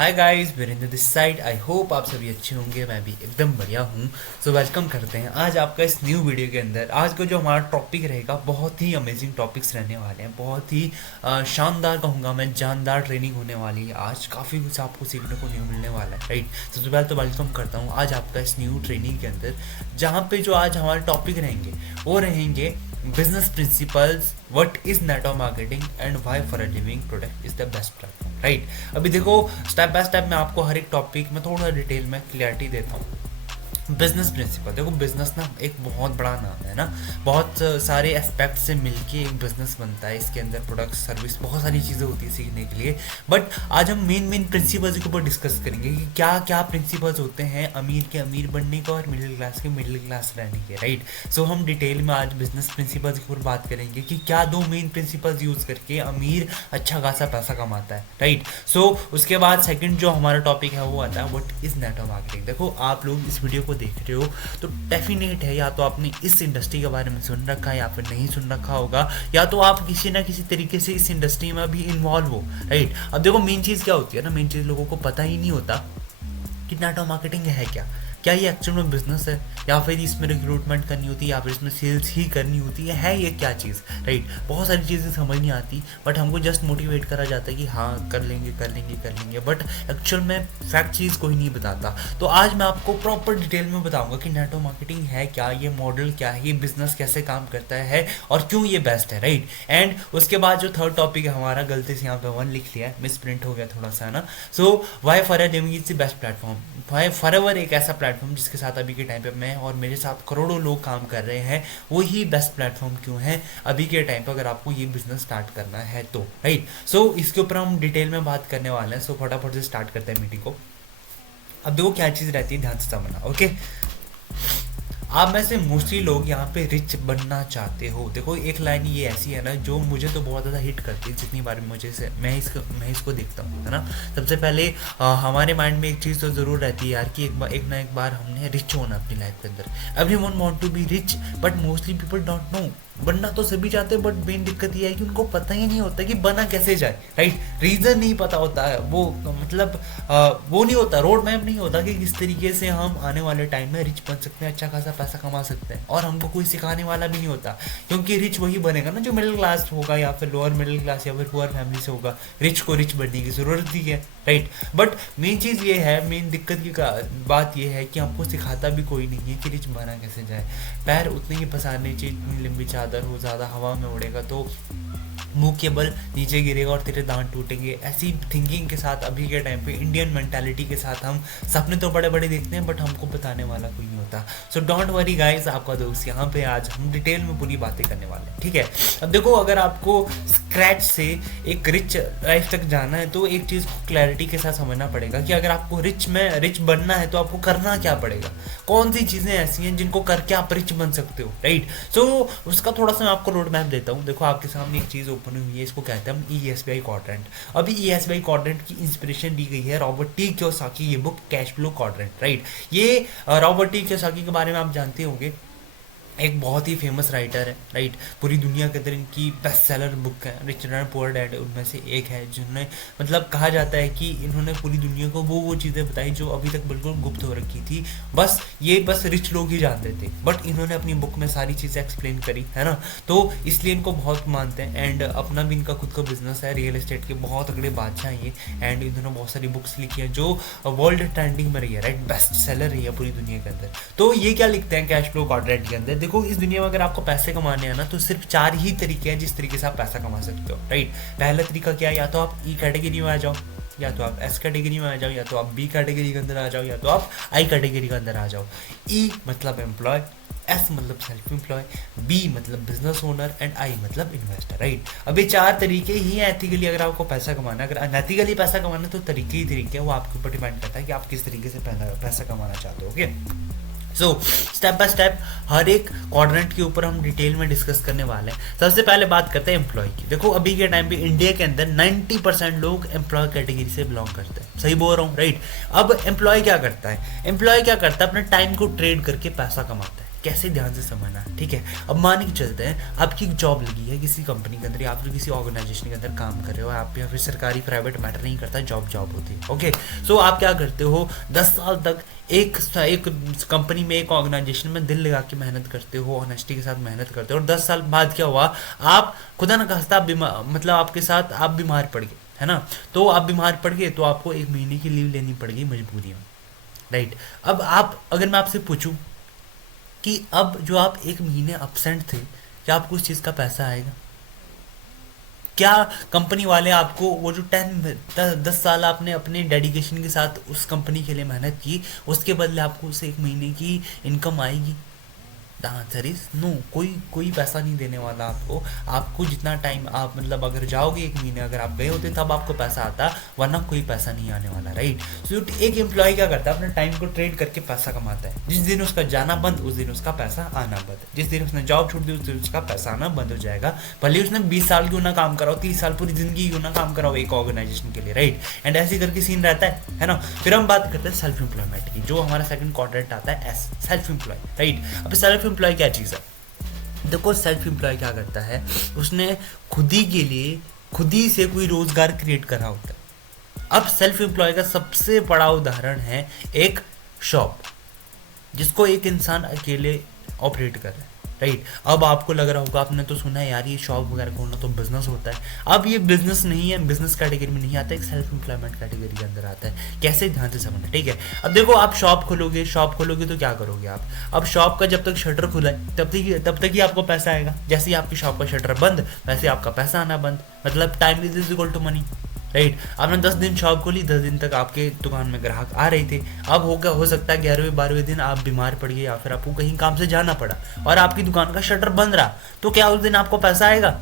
Hi guys, Virendra this side. I hope आप सभी अच्छे होंगे। मैं भी एकदम बढ़िया हूँ। सो वेलकम करते हैं आज आपका इस न्यू वीडियो के अंदर। आज का जो हमारा टॉपिक रहेगा बहुत ही अमेजिंग टॉपिक्स रहने वाले हैं। बहुत ही शानदार कहूँगा मैं, जानदार ट्रेनिंग होने वाली है। आज काफ़ी कुछ आपको सीखने को न्यू मिलने वाला है, राइट। सबसे पहले तो वेलकम करता हूँ आज आपका इस न्यू ट्रेनिंग के अंदर, जहाँ पे जो आज हमारे टॉपिक रहेंगे वो रहेंगे business principles, what is network marketing and why for a living product is the best platform, right. अभी देखो, स्टेप बाय स्टेप मैं आपको हर एक टॉपिक में थोड़ा डिटेल में क्लियरिटी देता हूँ। बिजनेस प्रिंसिपल, देखो बिजनेस ना एक बहुत बड़ा नाम है ना। बहुत सारे एस्पेक्ट से मिलके एक बिजनेस बनता है। इसके अंदर प्रोडक्ट, सर्विस, बहुत सारी चीज़ें होती है सीखने के लिए। बट आज हम मेन प्रिंसिपल्स के ऊपर डिस्कस करेंगे कि क्या क्या प्रिंसिपल्स होते हैं अमीर के अमीर बनने का और मिडिल क्लास के मिडिल क्लास रहने के, राइट। सो हम डिटेल में आज बिजनेस प्रिंसिपल्स के ऊपर बात करेंगे कि क्या दो मेन प्रिंसिपल्स यूज़ करके अमीर अच्छा खासा पैसा कमाता है, राइट। सो उसके बाद सेकंड जो हमारा टॉपिक है वो आता है व्हाट इज नेटवर्क मार्केटिंग। देखो आप लोग इस वीडियो को देख रहे हो तो डेफिनेट है, या तो आपने इस इंडस्ट्री के बारे में सुन रखा है या फिर नहीं सुन रखा होगा, या तो आप किसी ना किसी तरीके से इस इंडस्ट्री में अभी इन्वॉल्व हो, राइट। अब देखो मेन चीज़ क्या होती है ना, मेन चीज़ लोगों को पता ही नहीं होता कि नेटवर्क मार्केटिंग है क्या। क्या ये एक्चुअल में बिजनेस है, या फिर इसमें रिक्रूटमेंट करनी होती है, या फिर इसमें सेल्स ही करनी होती है ये क्या चीज़, राइट। बहुत सारी चीज़ें समझ नहीं आती, बट हमको जस्ट मोटिवेट करा जाता है कि हाँ कर लेंगे कर लेंगे कर लेंगे, बट एक्चुअल में फैक्ट चीज़ कोई नहीं बताता। तो आज मैं आपको प्रॉपर डिटेल में बताऊंगा कि नेटवर्क मार्केटिंग है क्या, ये मॉडल क्या है, ये बिजनेस कैसे काम करता है और क्यों ये बेस्ट है, राइट। एंड उसके बाद जो थर्ड टॉपिक है हमारा, गलती से यहाँ पे 1 लिख लिया है, मिस प्रिंट हो गया थोड़ा सा, है ना। So Y for living is the best platform. Y forever एक ऐसा प्लेटफॉर्म जिसके साथ अभी के टाइम पे मैं और मेरे साथ करोड़ों लोग काम कर रहे हैं, वो ही बेस्ट प्लेटफॉर्म क्यों है अभी के टाइम पे अगर आपको ये बिजनेस स्टार्ट करना है तो, राइट। सो इसके ऊपर हम डिटेल में बात करने वाले हैं। सो फटाफट से स्टार्ट करते हैं मीटिंग को। अब देखो क्या चीज़ रहती है, ध्यान से समझना, ओके। आप में से मोस्टली लोग यहाँ पे रिच बनना चाहते हो। देखो एक लाइन ये ऐसी है ना जो मुझे तो बहुत ज़्यादा हिट करती है, जितनी बार मुझे से मैं इसको देखता हूँ, है ना। सबसे पहले हमारे माइंड में एक चीज़ तो ज़रूर रहती है यार कि एक ना एक बार हमने रिच होना अपनी लाइफ के अंदर। Everyone want to be rich, but mostly people don't know. बनना तो सभी चाहते हैं, बट मेन दिक्कत ये है कि उनको पता ही नहीं होता कि बना कैसे जाए, राइट। रीज़न नहीं पता होता है, वो मतलब वो नहीं होता, रोड मैप नहीं होता कि किस तरीके से हम आने वाले टाइम में रिच बन सकते हैं, अच्छा खासा पैसा कमा सकते हैं। और हमको कोई सिखाने वाला भी नहीं होता, क्योंकि रिच वही बनेगा ना जो मिडिल क्लास होगा, या फिर लोअर मिडिल क्लास, या फिर पुअर फैमिली से होगा। रिच को रिच बनने की ज़रूरत ही है, राइट। बट मेन चीज़ ये है, मेन दिक्कत की बात ये है कि हमको सिखाता भी कोई नहीं है कि रिच बना कैसे जाए। पैर उतने ही पसारने चाहिए, इतनी लंबी चादर हो, ज़्यादा हवा में उड़ेगा तो मुंह के बल नीचे गिरेगा और तेरे दांत टूटेंगे। ऐसी थिंकिंग के साथ अभी के टाइम पे, इंडियन मेंटालिटी के साथ हम सपने तो बड़े बड़े देखते हैं, बट हमको बताने वाला कोई नहीं होता। सो डोंट वरी गाइस, आपका दोस्त यहाँ पे आज हम डिटेल में पूरी बातें करने वाले हैं, ठीक है। अब देखो, अगर आपको स्क्रैच से एक रिच लाइफ तक जाना है तो एक चीज़ को क्लैरिटी के साथ समझना पड़ेगा कि अगर आपको रिच बनना है तो आपको करना क्या पड़ेगा, कौन सी चीज़ें ऐसी हैं जिनको करके आप रिच बन सकते हो, राइट। सो उसका थोड़ा सा मैं आपको रोड मैप देता हूँ। देखो आपके सामने एक चीज़ ओपन हुई है, इसको कहते हैं हम ESBI क्वाड्रेंट। अभी ESBI क्वाड्रेंट की इंस्पिरेशन दी गई है रॉबर्ट टी कियोसाकी, ये book cash flow quadrant, right. ये रॉबर्ट टी कियोसाकी के बारे में आप जानते होंगे, एक बहुत ही फेमस राइटर है, राइट। पूरी दुनिया के अंदर इनकी बेस्ट सेलर बुक है रिच डैड पुअर डैड, उनमें से एक है जिन्होंने मतलब कहा जाता है कि इन्होंने पूरी दुनिया को वो चीज़ें बताई जो अभी तक बिल्कुल गुप्त हो रखी थी। बस रिच लोग ही जानते थे, बट इन्होंने अपनी बुक में सारी चीज़ें एक्सप्लेन करी, है ना। तो इसलिए इनको बहुत मानते हैं। एंड अपना भी इनका खुद का बिजनेस है, रियल एस्टेट के बहुत तगड़े बादशाह ये। एंड इन्होंने बहुत सारी बुक्स लिखी हैं जो वर्ल्ड ट्रेंडिंग में रही है, राइट, बेस्ट सेलर रही है पूरी दुनिया के अंदर। तो ये क्या लिखते हैं कैश फ्लो क्वाड्रेंट के अंदर, देखो इस दुनिया में अगर आपको पैसे कमाने हैं ना तो सिर्फ 4 ही तरीके हैं जिस तरीके से आप पैसा कमा सकते हो, राइट। पहला तरीका क्या है, या तो आप ई कैटेगरी में आ जाओ, या तो आप एस कैटेगरी में आ जाओ, या तो आप बी कैटेगरी के अंदर आ जाओ, या तो आप आई कैटेगरी के अंदर आ जाओ। ई मतलब एम्प्लॉय, एस मतलब सेल्फ एम्प्लॉय, बी मतलब बिजनेस ओनर एंड आई मतलब इन्वेस्टर, राइट। अब ये 4 तरीके ही हैं एथिकली अगर आपको पैसा कमाना है। अगर अनएथिकली पैसा कमाना है तो तरीके ही तरीके हैं, वो आपके ऊपर डिपेंड करता है कि आप किस तरीके से पैसा कमाना चाहते हो, okay. So step by step हर एक क्वाड्रेंट के ऊपर हम डिटेल में डिस्कस करने वाले हैं। सबसे पहले बात करते हैं एम्प्लॉय की। देखो अभी के टाइम पे इंडिया के अंदर 90% लोग एम्प्लॉय कैटेगरी से बिलोंग करते हैं, सही बोल रहा हूँ, राइट। अब एम्प्लॉय क्या करता है, एम्प्लॉय क्या करता है, अपने टाइम को ट्रेड करके पैसा कमाता है। कैसे ध्यान से समझना, ठीक है। अब मान के चलते हैं आपकी जॉब लगी है किसी कंपनी के अंदर, या आप किसी ऑर्गेनाइजेशन के अंदर काम कर रहे हो, आप या फिर सरकारी प्राइवेट मैटर नहीं करता, जॉब होती है, ओके। सो आप क्या करते हो, 10 साल तक एक कंपनी में, एक ऑर्गेनाइजेशन में दिल लगा के मेहनत करते हो, ऑनेस्टी के साथ मेहनत करते हो, और 10 साल बाद क्या हुआ, आप खुदा न खास्ता मतलब आपके साथ आप बीमार पड़ गए, है ना। तो आप बीमार पड़ गए तो आपको 1 महीने की लीव लेनी पड़ गई मजबूरी में, राइट। अब आप, अगर मैं आपसे पूछूं कि अब जो आप 1 महीने अपसेंट थे, क्या आपको उस चीज़ का पैसा आएगा? क्या कंपनी वाले आपको वो जो 10 साल आपने अपने डेडिकेशन के साथ उस कंपनी के लिए मेहनत की, उसके बदले आपको उस 1 महीने की इनकम आएगी? The answer is no. कोई कोई पैसा नहीं देने वाला आपको। आपको जितना टाइम आप, मतलब अगर जाओगे 1 महीने अगर आप गए होते तब आपको पैसा आता, वरना कोई पैसा नहीं आने वाला, राइट। सो एक एम्प्लॉय क्या करता है, अपने टाइम को ट्रेड करके पैसा कमाता है। जिस दिन उसका जाना बंद, उस दिन उसका पैसा आना बंद। जिस दिन उसने जॉब छोड़ दी, उस दिन उसका पैसा आना बंद हो जाएगा। भले उसने 20 साल क्यों ना काम कराओ, 30 साल, पूरी जिंदगी क्यों ना काम कराओ एक ऑर्गेनाइजेशन के लिए, राइट। एंड ऐसे करके सीन रहता है ना। फिर हम बात करते हैं सेल्फ एम्प्लॉयमेंट की, जो हमारा सेकंड क्वाड्रेंट आता है एस, सेल्फ एम्प्लॉय, राइट। अब सेल्फ एम्प्लॉय क्या चीज़ है? देखो सेल्फ एम्प्लॉय क्या करता है, उसने खुद ही के लिए खुद ही से कोई रोजगार क्रिएट करा होता है। अब सेल्फ एम्प्लॉय का सबसे बड़ा उदाहरण है एक शॉप, जिसको एक इंसान अकेले ऑपरेट कर रहा है, राइट। अब आपको लग रहा होगा, आपने तो सुना है यार ये शॉप वगैरह खोलना तो बिजनेस होता है। अब ये बिजनेस नहीं है, बिजनेस कैटेगरी में नहीं आता, एक सेल्फ एम्प्लॉयमेंट कैटेगरी के अंदर आता है। कैसे, ध्यान से समझना, ठीक है। अब देखो आप शॉप खोलोगे तो क्या करोगे आप? अब शॉप का जब तक शटर खुला है तब तक ही आपको पैसा आएगा। जैसे ही आपकी शॉप का शटर बंद, वैसे आपका पैसा आना बंद। मतलब time is equal to money, right. आपने 10 दिन शॉप खोली, 10 दिन तक आपके दुकान में ग्राहक आ रहे थे। अब हो सकता है 11वें 12वें दिन आप बीमार पड़ गए, या फिर आपको कहीं काम से जाना पड़ा और आपकी दुकान का शटर बंद रहा, तो क्या उस दिन आपको पैसा आएगा?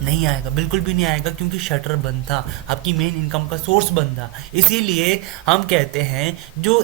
नहीं आएगा, बिल्कुल भी नहीं आएगा, क्योंकि शटर बंद था, आपकी मेन इनकम का सोर्स बंद था। इसीलिए हम कहते हैं जो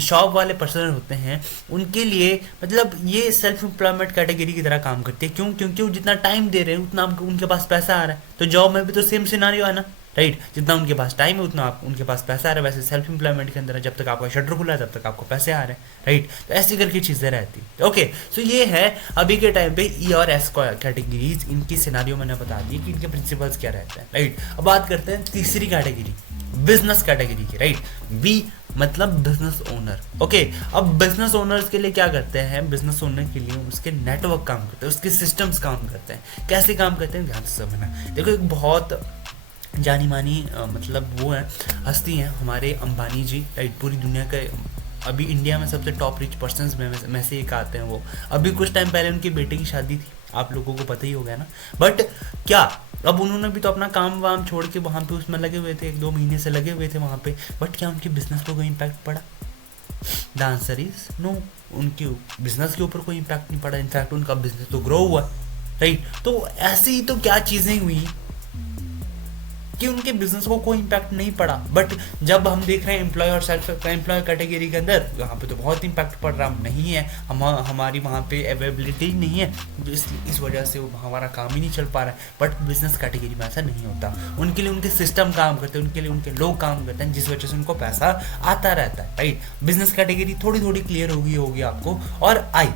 शॉप वाले पर्सन होते हैं उनके लिए, मतलब ये सेल्फ एम्प्लॉयमेंट कैटेगरी की तरह काम करते हैं। क्यों? क्योंकि वो जितना टाइम दे रहे हैं उतना उनके पास पैसा आ रहा है। तो जॉब में भी तो सेम सिनारियो है ना, राइट। जितना उनके पास टाइम है उतना उनके पास पैसा आ रहा है। वैसे सेल्फ एम्प्लॉयमेंट के अंदर जब तक आपका शटर खुला है तब तक आपको पैसे आ रहे हैं, राइट। तो ऐसी करके चीज़ें रहती है, ओके। सो ये है अभी के टाइम पे ई और एस कैटेगरीज, इनकी सिनारियो मैंने बता दी कि इनके प्रिंसिपल्स क्या रहते हैं, राइट। अब बात करते हैं तीसरी कैटेगरी, बिजनेस कैटेगरी की, राइट। बी मतलब बिजनेस ओनर, ओके। अब बिजनेस ओनर्स के लिए क्या करते हैं, बिजनेस ओनर के लिए उसके नेटवर्क काम करते हैं, उसके सिस्टम्स काम करते हैं। कैसे काम करते हैं, ध्यान से समझना। देखो एक बहुत जानी मानी मतलब वो है, हस्ती हैं हमारे अंबानी जी, राइट। पूरी दुनिया के अभी इंडिया में सबसे टॉप रिच पर्सनस में से एक आते हैं वो। अभी कुछ टाइम पहले उनकी बेटे की शादी थी, आप लोगों को पता ही हो गया ना। बट क्या, अब उन्होंने भी तो अपना काम वाम छोड़ के वहाँ पे उसमें लगे हुए थे, 1-2 महीने से लगे हुए थे वहाँ पे। बट क्या उनके बिजनेस को कोई इम्पैक्ट पड़ा? The answer is no. उनके बिजनेस के ऊपर कोई इम्पैक्ट नहीं पड़ा, इनफैक्ट उनका बिजनेस तो ग्रो हुआ, राइट। तो ऐसी ही तो क्या चीज़ें हुई कि उनके बिजनेस को कोई इम्पैक्ट नहीं पड़ा। बट जब हम देख रहे हैं एम्प्लॉय और सेल्फ एम्प्लॉय कैटेगरी के अंदर, यहाँ पे तो बहुत इम्पैक्ट पड़ रहा नहीं है। हमारी वहाँ पे अवेलेबिलिटी नहीं है, तो इस वजह से वो हमारा काम ही नहीं चल पा रहा है। बट बिजनेस कैटेगरी में ऐसा नहीं होता। उनके लिए उनके सिस्टम काम करते हैं, उनके लिए उनके लोग काम करते हैं, जिस वजह से उनको पैसा आता रहता है, राइट। बिजनेस कैटेगरी थोड़ी थोड़ी क्लियर होगी आपको। और आई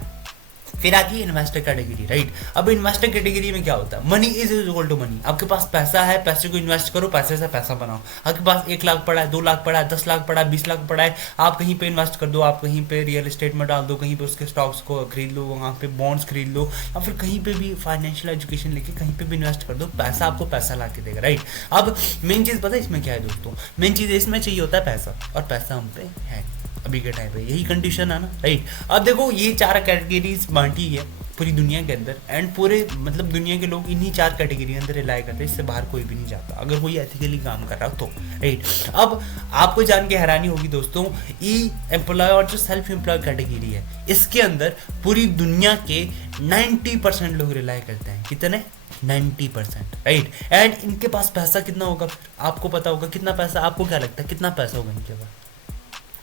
फिर आती है इन्वेस्टर कैटेगरी, राइट। अब इन्वेस्टर कैटेगरी में क्या होता है, money is equal to money. आपके पास पैसा है, पैसे को इन्वेस्ट करो, पैसे से पैसा बनाओ। आपके पास 1 लाख पड़ा है, 2 लाख पड़ा है, 10 लाख पड़ा है, 20 लाख पड़ा है, आप कहीं पे इन्वेस्ट कर दो, आप कहीं पे रियल एस्टेट में डाल दो, कहीं पे उसके स्टॉक्स को खरीद लो, वहाँ पे बॉन्ड्स खरीद लो, या फिर कहीं पे भी फाइनेंशियल एजुकेशन लेके कहीं पे भी इन्वेस्ट कर दो, पैसा आपको पैसा ला के देगा, राइट। अब मेन चीज़ पता है इसमें क्या है दोस्तों, मेन चीज़ इसमें चाहिए होता है पैसा, और पैसा हम पे है अभी के टाइम पे, यही कंडीशन है ना, राइट। अब देखो ये 4 कैटेगरीज बांटी है पूरी दुनिया के अंदर, एंड पूरे मतलब दुनिया के लोग इन्हीं 4 कैटेगरी के अंदर रिलाई करते हैं, इससे बाहर कोई भी नहीं जाता अगर कोई एथिकली काम कर रहा हो तो, राइट। अब आपको जान के हैरानी होगी दोस्तों, ई एम्प्लॉय और जो सेल्फ एम्प्लॉय कैटेगरी है, इसके अंदर पूरी दुनिया के 90% लोग रिलाई करते हैं। कितने? 90%, राइट। एंड इनके पास पैसा कितना होगा, आपको पता होगा कितना पैसा, आपको क्या लगता है कितना पैसा होगा इनके पास?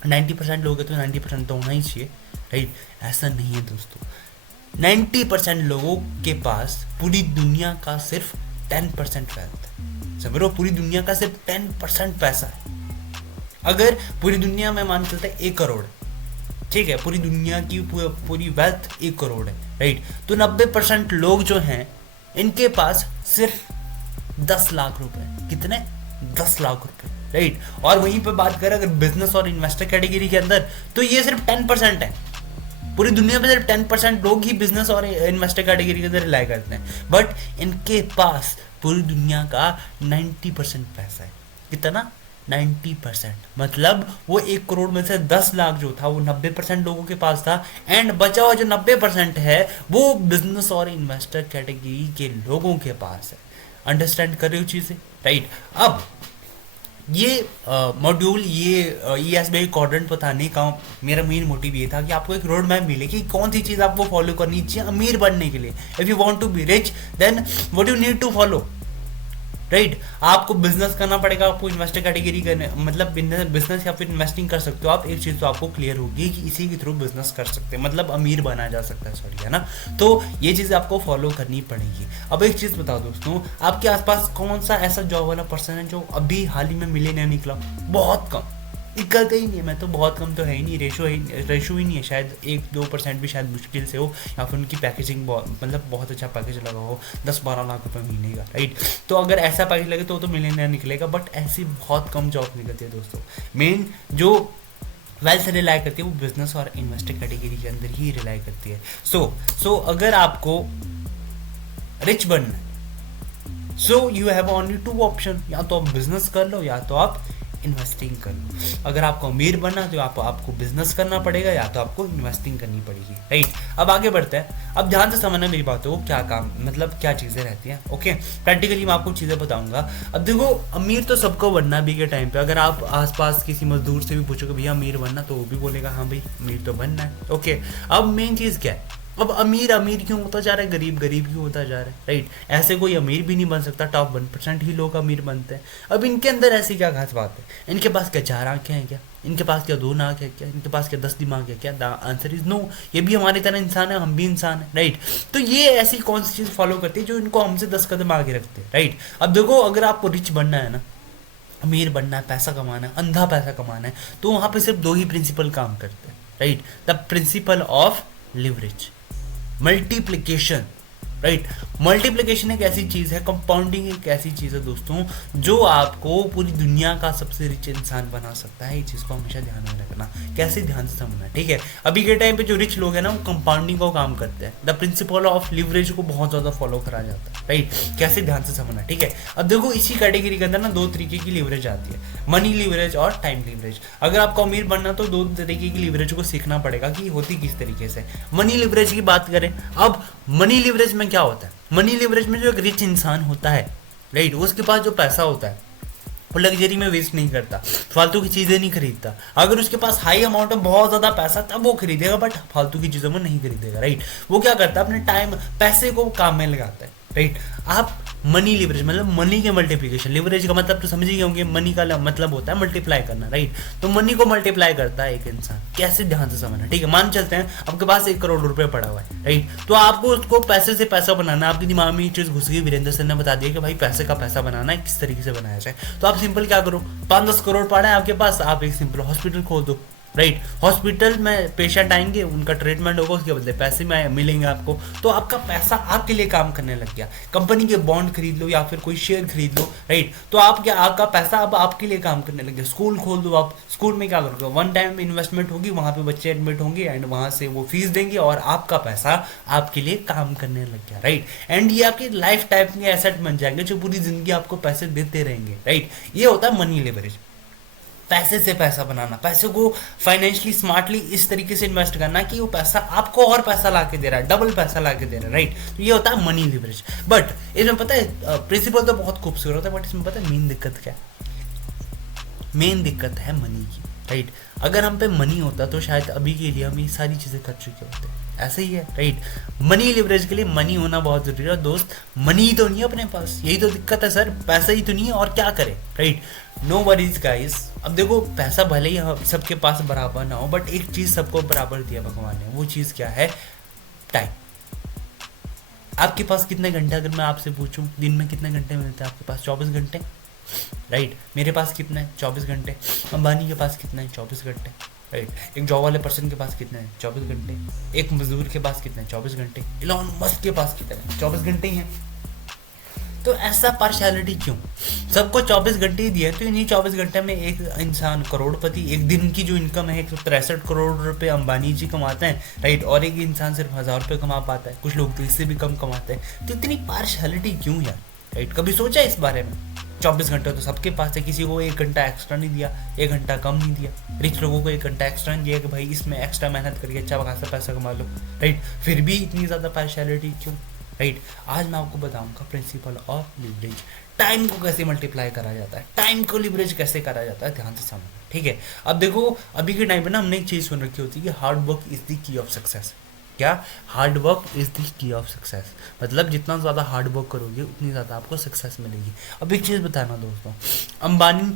90% लोग हैं तो 90% तो होना ही चाहिए, राइट। ऐसा नहीं है दोस्तों, 90% लोगों के पास पूरी दुनिया का सिर्फ 10% वेल्थ है। समझ लो, पूरी दुनिया का सिर्फ 10% पैसा है। अगर पूरी दुनिया में मान चलता है 1 करोड़, ठीक है, पूरी दुनिया की पूरी वेल्थ 1 करोड़ है, राइट। तो 90% लोग जो हैं इनके पास सिर्फ 10 लाख रुपए, कितने, 10 लाख रुपए, राइट। और वहीं पे बात करें अगर बिजनेस और इन्वेस्टर कैटेगरी के अंदर, तो ये सिर्फ 10% है। पूरी दुनिया में सिर्फ 10% लोग ही बिजनेस और इन्वेस्टर कैटेगरी के अंदर रिलाई करते हैं, बट इनके पास पूरी दुनिया का 90% पैसा है। कितना, 90%। मतलब वो 1 करोड़ में से 10 लाख जो था वो 90% लोगों के पास था, एंड बचा हुआ जो 90% है वो बिजनेस और इन्वेस्टर कैटेगरी के लोगों के पास है। अंडरस्टैंड कर रहे हो चीजें, राइट। अब ये मॉड्यूल, ये ESBI क्वाड्रेंट बताने का मेरा मेन मोटिव ये था कि आपको एक रोड मैप मिले कि कौन सी चीज़ आपको फॉलो करनी चाहिए अमीर बनने के लिए। If you want to be rich then what you need to follow, right. आपको बिजनेस करना पड़ेगा, आपको इन्वेस्टर कैटेगरी करने, मतलब बिजनेस या फिर इन्वेस्टिंग कर सकते हो आप। एक चीज़ तो आपको क्लियर होगी कि इसी के थ्रू बिजनेस कर सकते हैं, मतलब अमीर बना जा सकता है, सॉरी, है ना। तो ये चीज़ आपको फॉलो करनी पड़ेगी। अब एक चीज़ बताओ दोस्तों, आपके आसपास कौन सा ऐसा जॉब वाला पर्सन है जो अभी हाल ही में मिलियनेयर निकला? बहुत कम, निकलते ही नहीं है। मैं तो बहुत कम तो है ही नहीं, रेशो ही नहीं है। शायद 1-2% भी शायद मुश्किल से हो, या फिर उनकी पैकेजिंग मतलब बहुत अच्छा पैकेज लगा हो, 10-12 लाख रुपए महीने का, राइट। तो अगर ऐसा पैकेज लगे तो मिलियनेयर निकलेगा, बट ऐसी बहुत कम जॉब निकलती है दोस्तों। मेन जो वेल्थ से रिलाई करती है वो बिजनेस और इन्वेस्टर कैटेगरी के अंदर ही रिलाई करती है। सो अगर आपको रिच बनना है, so you have only 2 option, या तो आप बिजनेस कर लो या तो आप इन्वेस्टिंग कर लो। अगर आपको अमीर बनना है तो आपको बिजनेस करना पड़ेगा या तो आपको इन्वेस्टिंग करनी पड़ेगी, राइट। अब आगे बढ़ते हैं। अब ध्यान से समझना मेरी बातों को, क्या काम, मतलब क्या चीज़ें रहती हैं, ओके। प्रैक्टिकली मैं आपको चीज़ें बताऊंगा। अब देखो, अमीर तो सबको बनना अभी के टाइम पे। अगर आप आसपास किसी मजदूर से भी पूछोगे भैया अमीर बनना, तो वो भी बोलेगा हाँ भाई अमीर तो बनना है, ओके। अब मेन चीज़ क्या है, अब अमीर अमीर क्यों होता जा रहा है, गरीब गरीब क्यों होता जा रहा है, राइट। ऐसे कोई अमीर भी नहीं बन सकता, टॉप 1% ही लोग अमीर बनते हैं। अब इनके अंदर ऐसी क्या खास बात है? इनके पास क्या 4 आंखें हैं क्या? इनके पास क्या 2 नाक है क्या? इनके पास क्या 10 दिमाग है क्या? The answer is no. ये भी हमारी तरह इंसान है, हम भी इंसान है, राइट। तो ये ऐसी कौन सी चीज़ फॉलो करती है जो इनको हमसे 10 कदम आगे रखते हैं, राइट। अब देखो, अगर आपको रिच बनना है ना, अमीर बनना है, पैसा कमाना है, अंधा पैसा कमाना है, तो वहाँ पे सिर्फ 2 ही प्रिंसिपल काम करते हैं, right. The principle of leverage, multiplication, right. Multiplication एक ऐसी चीज़ है, कंपाउंडिंग एक ऐसी चीज़ है दोस्तों, जो आपको पूरी दुनिया का सबसे रिच इंसान बना सकता है। ये चीज़ को हमेशा ध्यान में रखना। कैसे, ध्यान से समझना, ठीक है। अभी के टाइम पे जो रिच लोग हैं ना, वो कंपाउंडिंग का काम करते हैं। द प्रिंसिपल ऑफ लिवरेज को बहुत ज़्यादा फॉलो करा जाता है, राइट। कैसे, ध्यान से समझना, ठीक है। अब देखो, इसी कैटेगरी के अंदर ना 2 तरीके की लिवरेज आती है, मनी लिवरेज और टाइम लिवरेज। अगर आपको अमीर बनना तो 2 तरीके की लिवरेज को सीखना पड़ेगा कि होती किस तरीके से। मनी लिवरेज की बात करें, अब मनी लिवरेज में क्या होता है? मनी लिवरेज में जो एक रिच इंसान होता है, राइट, उसके पास जो पैसा होता है वो लग्जरी में वेस्ट नहीं करता, फालतू की चीज़ें नहीं खरीदता। अगर उसके पास हाई अमाउंट में बहुत ज़्यादा पैसा तब वो खरीदेगा, बट फालतू की चीज़ों में नहीं खरीदेगा, राइट। वो क्या करता है, अपने टाइम, पैसे को काम में लगाता है, राइट। आप मनी लिवरेज मतलब मनी के मल्टीप्लिकेशन, लिवरेज का मतलब तो समझ ही होंगे, मनी का मतलब होता है मल्टीप्लाई करना, राइट। तो मनी को मल्टीप्लाई करता है एक इंसान। कैसे, ध्यान से समझना, ठीक है। मान चलते हैं आपके पास 1 करोड़ रुपए पड़ा हुआ है, राइट। तो आपको उसको पैसे से पैसा बनाना है। आपके दिमाग में ये चीज़ घुस गई, वीरेंद्र सर ने बता दिया कि भाई पैसे का पैसा बनाना है, किस तरीके से बनाया जाए। तो आप सिंपल क्या करो, 5-10 करोड़ पड़ा है आपके पास, आप एक सिंपल हॉस्पिटल खोल दो, राइट। हॉस्पिटल में पेशेंट आएंगे, उनका ट्रीटमेंट होगा, उसके बदले पैसे में मिलेंगे आपको। तो आपका पैसा आपके लिए काम करने लग गया। कंपनी के बॉन्ड खरीद लो या फिर कोई शेयर खरीद लो, राइट। तो आप क्या, आपका पैसा अब आपके लिए काम करने लग गया। स्कूल खोल दो आप, स्कूल में क्या करोगे, 1 टाइम इन्वेस्टमेंट होगी, वहाँ पे बच्चे एडमिट होंगे एंड वहाँ से वो फीस देंगे और आपका पैसा आपके लिए काम करने लग गया, राइट। एंड ये आपके लाइफ टाइप के एसेट बन जाएंगे जो पूरी जिंदगी आपको पैसे देते रहेंगे, राइट। ये होता है मनी लेवरेज। पैसे से पैसा बनाना, पैसे को फाइनेंशियली स्मार्टली इस तरीके से इन्वेस्ट करना कि वो पैसा आपको और पैसा ला के दे रहा है, डबल पैसा ला के दे रहा है, राइट। तो ये होता है मनी लिवरेज। बट इसमें पता है प्रिंसिपल तो बहुत खूबसूरत होता है, बट इसमें पता है मेन दिक्कत क्या है? मेन दिक्कत है मनी की, राइट। अगर हम पे मनी होता तो शायद अभी के लिए हम ये सारी चीज़ें कर चुके होते। ऐसे ही है, राइट। मनी लिवरेज के लिए मनी होना बहुत जरूरी है। दोस्त, मनी ही तो नहीं है अपने पास, यही तो दिक्कत है सर, पैसा ही तो नहीं है और क्या करें, राइट। No worries guys. अब देखो, पैसा भले ही सबके पास बराबर ना हो, बट एक चीज़ सबको बराबर दिया भगवान ने। वो चीज़ क्या है? टाइम। आपके पास कितने घंटे, अगर मैं आपसे पूछूं दिन में कितने घंटे मिलते हैं आपके पास? 24 घंटे, राइट। मेरे पास कितना है? 24 घंटे। अंबानी के पास कितना है? 24 घंटे, राइट। एक जॉब वाले पर्सन के पास कितने हैं? 24 घंटे। एक मजदूर के पास कितने हैं? 24 घंटे। इलॉन मस्क के पास कितने हैं? 24 घंटे ही हैं। तो ऐसा पार्शियलिटी क्यों? सबको 24 घंटे ही दिया, तो इन्हीं 24 घंटे में एक इंसान करोड़पति, एक दिन की जो इनकम है 163 करोड़ रुपए अंबानी जी कमाते हैं, राइट, और एक इंसान सिर्फ 1000 रुपये कमा पाता है, कुछ लोग तो इससे भी कम कमाते हैं। तो इतनी पार्शियलिटी क्यों यार? राइट, कभी सोचा इस बारे में? 24 घंटे तो सबके पास है, किसी को 1 घंटा एक्स्ट्रा नहीं दिया, 1 घंटा कम नहीं दिया। रिच लोगों को 1 घंटा एक्स्ट्रा नहीं दिया कि भाई इसमें एक्स्ट्रा मेहनत करके अच्छा खासा पैसा कमा लो, राइट। फिर भी इतनी ज़्यादा पार्शियलिटी क्यों? राइट। आज मैं आपको बताऊंगा प्रिंसिपल ऑफ लिवरेज। टाइम को कैसे मल्टीप्लाई करा जाता है, टाइम को लिवरेज कैसे करा जाता है, ध्यान से समझना, ठीक है। अब देखो, अभी के टाइम पे ना हमने एक चीज़ सुन रखी होती है कि hard work is the key of success. क्या? Hard work is the key of success, मतलब जितना ज़्यादा हार्ड वर्क करोगे उतनी ज़्यादा आपको सक्सेस मिलेगी। अब एक चीज़ बताना दोस्तों, अंबानी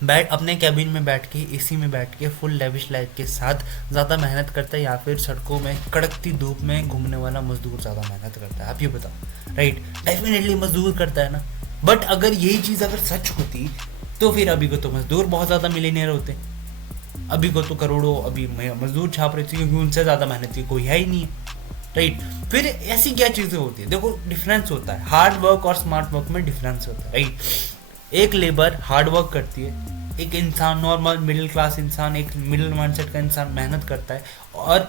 बैठ अपने कैबिन में बैठ के, एसी में बैठ के, फुल लेविश लाइफ के साथ ज़्यादा मेहनत करता है, या फिर सड़कों में कड़कती धूप में घूमने वाला मजदूर ज़्यादा मेहनत करता है? आप ये बताओ, राइट। डेफिनेटली मजदूर करता है ना। बट अगर यही चीज़ अगर सच होती तो फिर अभी को तो मजदूर बहुत ज़्यादा मिलीनियर होते, अभी को तो करोड़ों अभी मजदूर छाप रहे थे, क्योंकि उनसे ज़्यादा मेहनती कोई है ही नहीं है, राइट। फिर ऐसी क्या चीज़ें होती है? देखो, डिफरेंस होता है, हार्ड वर्क और स्मार्ट वर्क में डिफरेंस होता है, राइट। एक लेबर हार्ड वर्क करती है, एक इंसान नॉर्मल मिडिल क्लास इंसान, एक मिडिल माइंडसेट का इंसान मेहनत करता है, और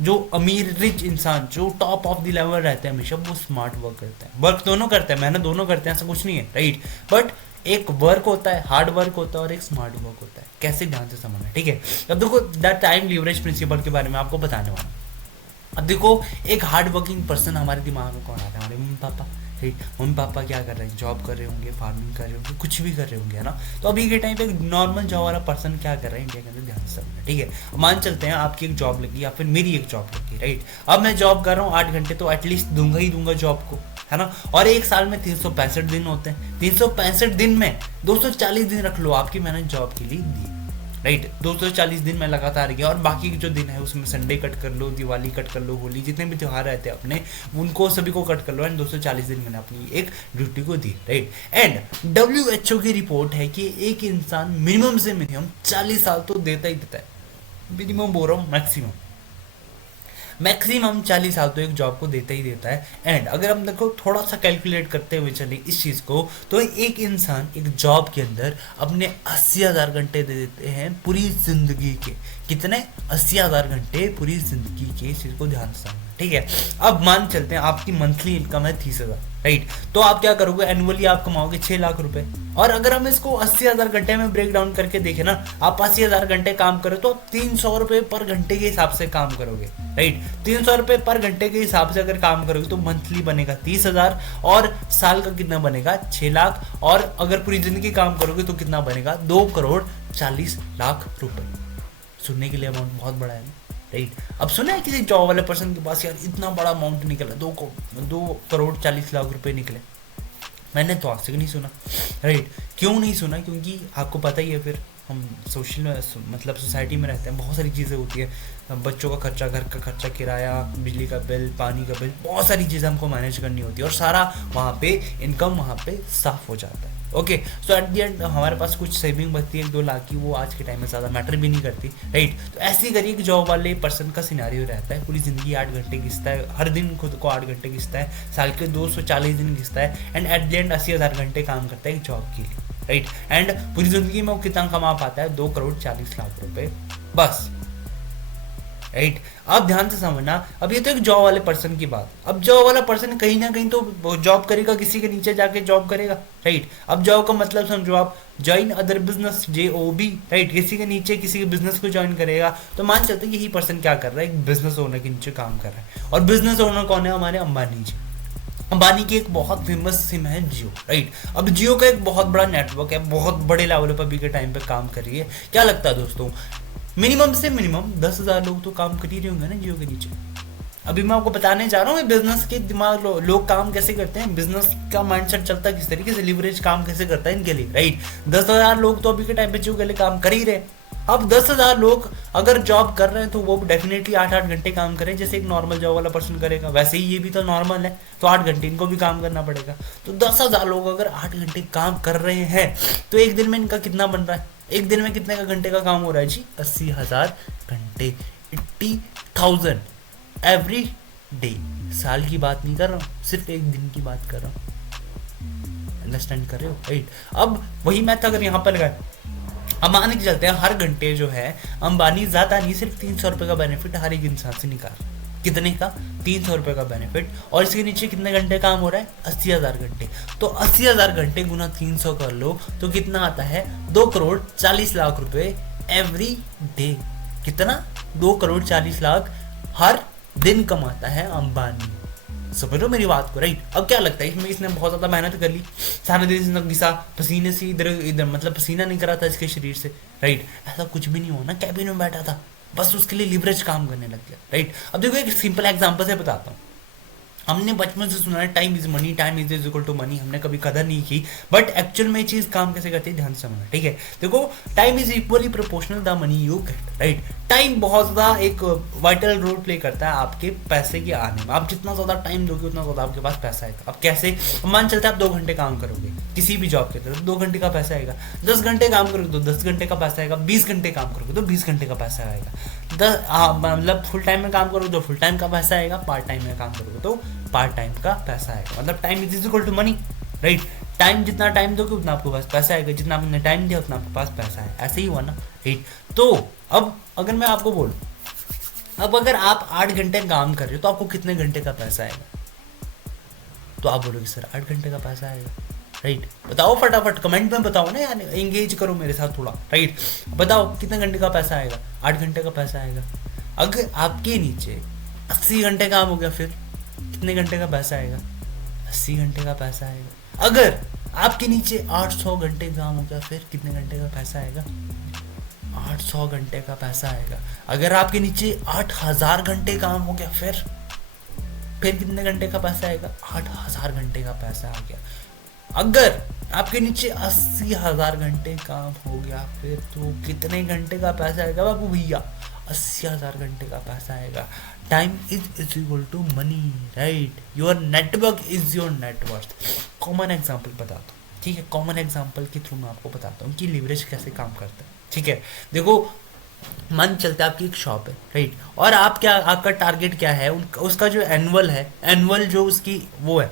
जो अमीर रिच इंसान जो टॉप ऑफ द लेवल रहते हैं हमेशा, वो स्मार्ट वर्क करते हैं। वर्क दोनों करते हैं, मेहनत दोनों करते हैं, ऐसा कुछ नहीं है, राइट। बट एक वर्क होता है, हार्ड वर्क होता है, और एक स्मार्ट वर्क होता है। कैसे? ध्यान से समझना, ठीक है। अब देखो, द टाइम लीवरेज प्रिंसिपल के बारे में आपको बताने वाला हूं। अब देखो, एक हार्ड वर्किंग पर्सन हमारे दिमाग में कौन आता है? हमारे mummy papa, right. Mummy papa क्या कर रहे हैं? जॉब कर रहे होंगे, फार्मिंग कर रहे होंगे, कुछ भी कर रहे होंगे, है ना। तो अभी के टाइम पे एक नॉर्मल जॉब वाला पर्सन क्या कर रहा है इंडिया के अंदर? ध्यान से समझना, ठीक है। मान चलते हैं आपकी एक जॉब लगी, या फिर मेरी एक जॉब लगी, राइट। अब मैं जॉब कर रहा हूँ 8 घंटे, तो एटलीस्ट दूंगा ही दूंगा जॉब को, है ना। और एक साल में 365 दिन होते हैं, 365 दिन में 240 दिन रख लो आपकी मैंने जॉब के लिए दी, राइट। 240 दिन में लगातार गया, और बाकी जो दिन है उसमें संडे कट कर लो, दिवाली कट कर लो, होली, जितने भी त्यौहार रहते हैं अपने, उनको सभी को कट कर लो, एंड 240 दिन मैंने अपनी एक ड्यूटी को दी, राइट। एंड WHO की रिपोर्ट है कि एक इंसान मिनिमम से मिनिमम 40 साल तो देता ही देता है। मिनिमम बोल रहा हूँ, मैक्सिमम 40 साल तो एक जॉब को देता ही देता है। एंड अगर हम देखो थोड़ा सा कैलकुलेट करते हुए चले इस चीज़ को, तो एक इंसान एक जॉब के अंदर अपने 80,000 घंटे दे देते हैं पूरी जिंदगी के। कितने? 80,000 घंटे पूरी जिंदगी के। इस चीज़ को ध्यान से समझना, ठीक है। अब मान चलते हैं आपकी मंथली इनकम है 30,000, राइट। तो आप क्या करोगे? एनुअली आप कमाओगे 6 लाख रुपए। और अगर हम इसको 80,000 घंटे में ब्रेक डाउन करके देखें ना, आप 80,000 घंटे काम करो तो 300 रुपये पर घंटे के हिसाब से काम करोगे, राइट। 300 रुपये पर घंटे के हिसाब से अगर काम करोगे तो मंथली बनेगा 30,000, और साल का कितना बनेगा? 6 लाख। और अगर पूरी जिंदगी काम करोगे तो कितना बनेगा? 2,40,00,000 रुपए। सुनने के लिए अमाउंट बहुत बड़ा है, राइट। अब सुना है किसी जॉब वाले पर्सन के पास यार इतना बड़ा अमाउंट निकला, 2,40,00,000 रुपए निकले? मैंने तो आज तक नहीं सुना, राइट। क्यों नहीं सुना? क्योंकि आपको पता ही है, फिर हम सोशल मतलब सोसाइटी में रहते हैं, बहुत सारी चीज़ें होती है, बच्चों का खर्चा, घर का खर्चा, किराया, बिजली का बिल, पानी का बिल, बहुत सारी चीज़ें हमको मैनेज करनी होती है, और सारा वहाँ पे इनकम वहाँ पे साफ हो जाता है। Okay, so at the and हमारे पास कुछ सेविंग बचती है 1-2 लाख की, वो आज के टाइम में ज़्यादा मैटर भी नहीं करती, राइट। तो ऐसी करिए कि जॉब वाले पर्सन का सिनारियो रहता है, पूरी ज़िंदगी 8 घंटे घिसता है, हर दिन खुद को 8 घंटे घिसता है, साल के 240 दिन घिसता है, एंड एट दी एंड 80,000 घंटे काम करता है एक जॉब के लिए, राइट। एंड पूरी ज़िंदगी में वो कितना कमा पाता है? 2,40,00,000 रुपए बस, राइट। अब ध्यान से समझना, अब ये तो एक जॉब वाले पर्सन की बात। अब जॉब वाला पर्सन कहीं ना कहीं तो जॉब करेगा, किसी के नीचे जाके जॉब करेगा, राइट। अब जॉब का मतलब समझो आप, join other business, JOB, right. किसी के नीचे किसी के बिजनेस को ज्वाइन करेगा। तो मान चलते हैं यही पर्सन क्या कर रहा है? एक बिजनेस ओनर के नीचे काम कर रहा है, और बिजनेस ओनर कौन है? हमारे अंबानी जी। अंबानी की एक बहुत फेमस सिम है जियो, राइट। अब जियो का एक बहुत बड़ा नेटवर्क है, बहुत बड़े लेवल पर अभी के टाइम पे काम कर रही है। क्या लगता है दोस्तों, मिनिमम से मिनिमम 10,000 लोग तो काम कर ही रहे होंगे ना जियो के नीचे। अभी मैं आपको बताने जा रहा हूँ बिजनेस के दिमाग लोग काम कैसे करते हैं, बिजनेस का माइंडसेट चलता है किस तरीके से, लिवरेज काम कैसे करता है इनके लिए, राइट। 10,000 लोग तो अभी के टाइम पे जियो के लिए काम कर ही रहे। अब 10,000 लोग अगर जॉब कर रहे हैं तो वो डेफिनेटली 8-8 घंटे काम करें, जैसे एक नॉर्मल जॉब वाला पर्सन करेगा, वैसे ही ये भी तो नॉर्मल है, तो 8 घंटे इनको भी काम करना पड़ेगा। तो 10,000 लोग अगर 8 घंटे काम कर रहे हैं तो एक दिन में इनका कितना बन रहा है? एक दिन में कितने का घंटे का काम हो रहा है जी? 80,000 घंटे, 80,000 एवरी डे। साल की बात नहीं कर रहा हूँ, सिर्फ एक दिन की बात कर रहा हूँ। अंडरस्टैंड कर रहे हो? राइट। अब वही मैथ अगर यहाँ पर लगाए, अब मान के चलते हैं हर घंटे जो है अंबानी ज्यादा नहीं, सिर्फ 300 रुपये का बेनिफिट हर एक इंसान से निकाल। कितने का? 300 रुपये का बेनिफिट। और इसके नीचे कितने घंटे काम हो रहा है? 80,000 घंटे। तो 80,000 घंटे गुना 300 कर लो तो कितना आता है? 2,40,00,000 रुपए एवरी डे। कितना? 2,40,00,000 हर दिन कमाता है अंबानी। समझ रहे हो मेरी बात को? राइट। अब क्या लगता है इसमें इसने बहुत ज्यादा मेहनत कर ली, सारे दिन इसने घिसा, पसीने से इधर इधर, मतलब पसीना नहीं करा था इसके शरीर से। राइट। ऐसा कुछ भी नहीं हुआ ना, कैबिन में बैठा था, बस उसके लिए लिवरेज काम करने लग गया। राइट। अब देखो एक सिंपल एग्जांपल से बताता हूँ। हमने बचपन से सुना है time is money, time is equal to money, हमने कभी कदर नहीं की, बट एक्चुअल में चीज काम कैसे करती है ध्यान से समझना। ठीक है, देखो time is equally proportional the money you get. Right. Time बहुत ज्यादा एक वाइटल रोल प्ले करता है आपके पैसे के आने में। आप जितना ज्यादा टाइम दोगे उतना ज्यादा आपके पास पैसा आएगा। अब कैसे? मान चलते हैं आप 2 घंटे काम करोगे किसी भी जॉब के तरफ, 2 घंटे का पैसा आएगा। 10 घंटे काम करोगे तो 10 घंटे का पैसा आएगा। 20 घंटे काम करोगे तो 20 घंटे का पैसा आएगा। मतलब फुल टाइम में काम करोगे तो फुल टाइम का पैसा आएगा, पार्ट टाइम में काम करोगे तो पार्ट टाइम का पैसा आएगा। मतलब time is equal to money. Right. Time जितना टाइम दोगे उतना आपके पास पैसा आएगा, जितना आपने टाइम दिया उतना आपके पास पैसा है। ऐसे ही हुआ ना? राइट। तो अब अगर मैं आपको बोलूं, अब अगर आप 8 घंटे काम कर रहे हो तो आपको कितने घंटे का पैसा आएगा? तो आप बोलोगे सर 8 घंटे का पैसा आएगा। राइट। बताओ फटाफट कमेंट में बताओ ना यार, एंगेज करो मेरे साथ थोड़ा। राइट। बताओ कितने घंटे का पैसा आएगा? 8 घंटे का पैसा आएगा। अगर आपके नीचे 80 घंटे काम हो गया फिर कितने घंटे का पैसा आएगा? 80 घंटे का पैसा आएगा। अगर आपके नीचे 800 घंटे काम हो गया फिर कितने घंटे का पैसा आएगा? 800 घंटे का पैसा आएगा। अगर आपके नीचे 8,000 घंटे काम हो गया फिर कितने घंटे का पैसा आएगा? 8,000 घंटे का पैसा आ गया। अगर आपके नीचे 80,000 घंटे काम हो गया फिर तो कितने घंटे का पैसा आएगा बाबू भैया? 80,000 घंटे का पैसा आएगा। Time is equal to money. Right. Your network is your net worth. Common example बताता हूँ। ठीक है, कॉमन एग्जाम्पल के थ्रू मैं आपको बताता हूँ कि लिवरेज कैसे काम करता है। ठीक है, देखो मान चलता है आपकी एक शॉप है। राइट। और आप क्या, आपका टारगेट क्या है? उसका जो एनुअल है, एनुअल जो उसकी वो है,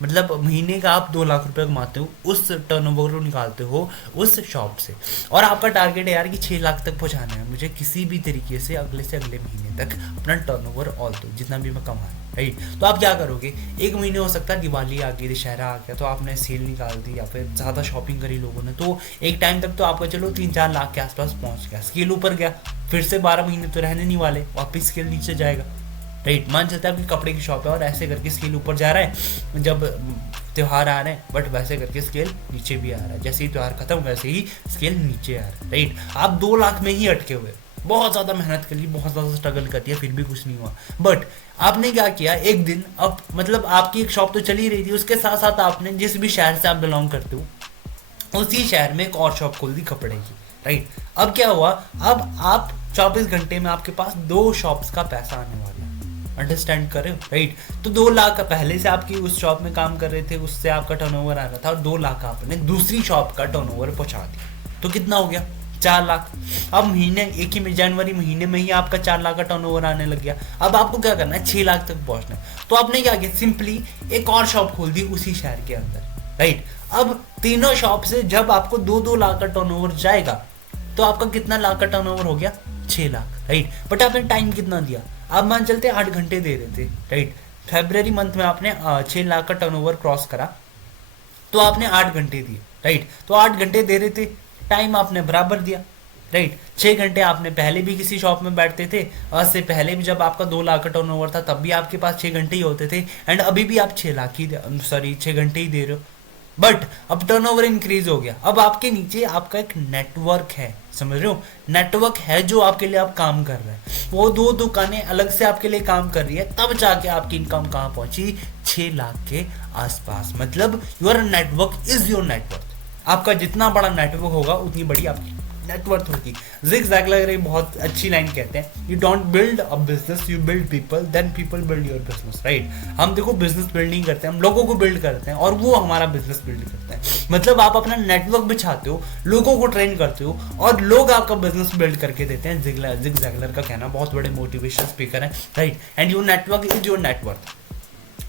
मतलब महीने का आप 2 लाख रुपए कमाते हो, उस टर्नओवर को निकालते हो उस शॉप से, और आपका टारगेट है यार कि 6 लाख तक पहुंचाना है मुझे किसी भी तरीके से अगले महीने तक अपना टर्नओवर ऑल तो जितना भी मैं कमा। राइट। तो आप क्या करोगे? एक महीने हो सकता है दिवाली आ गई, दशहरा आ गया, तो आपने सेल निकाल दी या फिर ज़्यादा शॉपिंग करी लोगों ने, तो एक टाइम तक तो आपका चलो 3-4 लाख के आसपास पहुंच गया। स्केल ऊपर गया, फिर से 12 महीने तो रहने नहीं वाले, वापिस स्केल नीचे जाएगा। राइट। मान चलता है आपकी कपड़े की शॉप है और ऐसे करके स्केल ऊपर जा रहा है, जब त्योहार आ रहे हैं, बट वैसे करके स्केल नीचे भी आ रहा है। जैसे ही त्योहार खत्म वैसे ही स्केल नीचे आ रहा है। राइट। आप 2 लाख में ही अटके हुए, बहुत ज़्यादा मेहनत कर ली, बहुत ज़्यादा स्ट्रगल कर दिया, फिर भी कुछ नहीं हुआ। बट आपने क्या किया, एक दिन, अब मतलब आपकी एक शॉप तो चली रही थी, उसके साथ साथ आपने जिस भी शहर से आप बिलोंग करते हो उसी शहर में एक और शॉप खोल दी कपड़े की। राइट। अब क्या हुआ? अब आप 24 घंटे में आपके पास 2 शॉप्स का पैसा आने वाला है। अंडरस्टैंड कर रहे हो? राइट। तो 2 लाख पहले से आपकी उस शॉप में काम कर रहे थे, उससे आपका टर्नओवर आ रहा था, और 2 लाख आपने दूसरी शॉप का टर्नओवर पहुंचा दिया, तो कितना हो गया? 4 लाख। अब महीने एक ही जनवरी महीने में ही आपका 4 लाख का टर्नओवर आने लग गया। अब आपको क्या करना है? 6 लाख तक पहुंचना है। तो आपने क्या किया? सिंपली एक और शॉप खोल दी उसी शहर के अंदर। राइट। अब तीनों शॉप से जब आपको 2-2 लाख का टर्नओवर जाएगा तो आपका कितना लाख का टर्नओवर हो गया? 6 लाख। राइट। बट आपने टाइम कितना दिया? आप मान चलते 8 घंटे दे रहे थे। राइट। फरवरी मंथ में आपने 6 लाख का टर्नओवर क्रॉस करा तो आपने 8 घंटे दिए। राइट। तो 8 घंटे दे रहे थे, टाइम आपने बराबर दिया। राइट। 6 घंटे आपने पहले भी किसी शॉप में बैठते थे, और से पहले भी जब आपका 2 लाख का टर्नओवर था तब भी आपके पास 6 घंटे ही होते थे, एंड अभी भी आप 6 घंटे ही दे रहे हो। बट अब टर्नओवर इंक्रीज हो गया। अब आपके नीचे आपका एक नेटवर्क है, समझ रहे हो? नेटवर्क है जो आपके लिए आप काम कर रहे हैं। वो 2 दुकानें अलग से आपके लिए काम कर रही है, तब जाके आपकी इनकम कहाँ पहुंची? 6 लाख के आसपास। मतलब your network is your network. आपका जितना बड़ा नेटवर्क होगा उतनी बड़ी आपकी नेटवर्थ होगी। जिग जैगलर एक बहुत अच्छी लाइन कहते हैं, you don't build a business, you build people, then people build your business, right. हम देखो बिजनेस बिल्डिंग करते हैं, हम लोगों को बिल्ड करते हैं और वो हमारा बिजनेस बिल्ड करते हैं। मतलब आप अपना नेटवर्क बिछाते हो, लोगों को ट्रेन करते हो और लोग आपका बिजनेस बिल्ड करके देते हैं। जिग जैगलर का कहना, बहुत बड़े मोटिवेशन स्पीकर है, right. And your network is your network.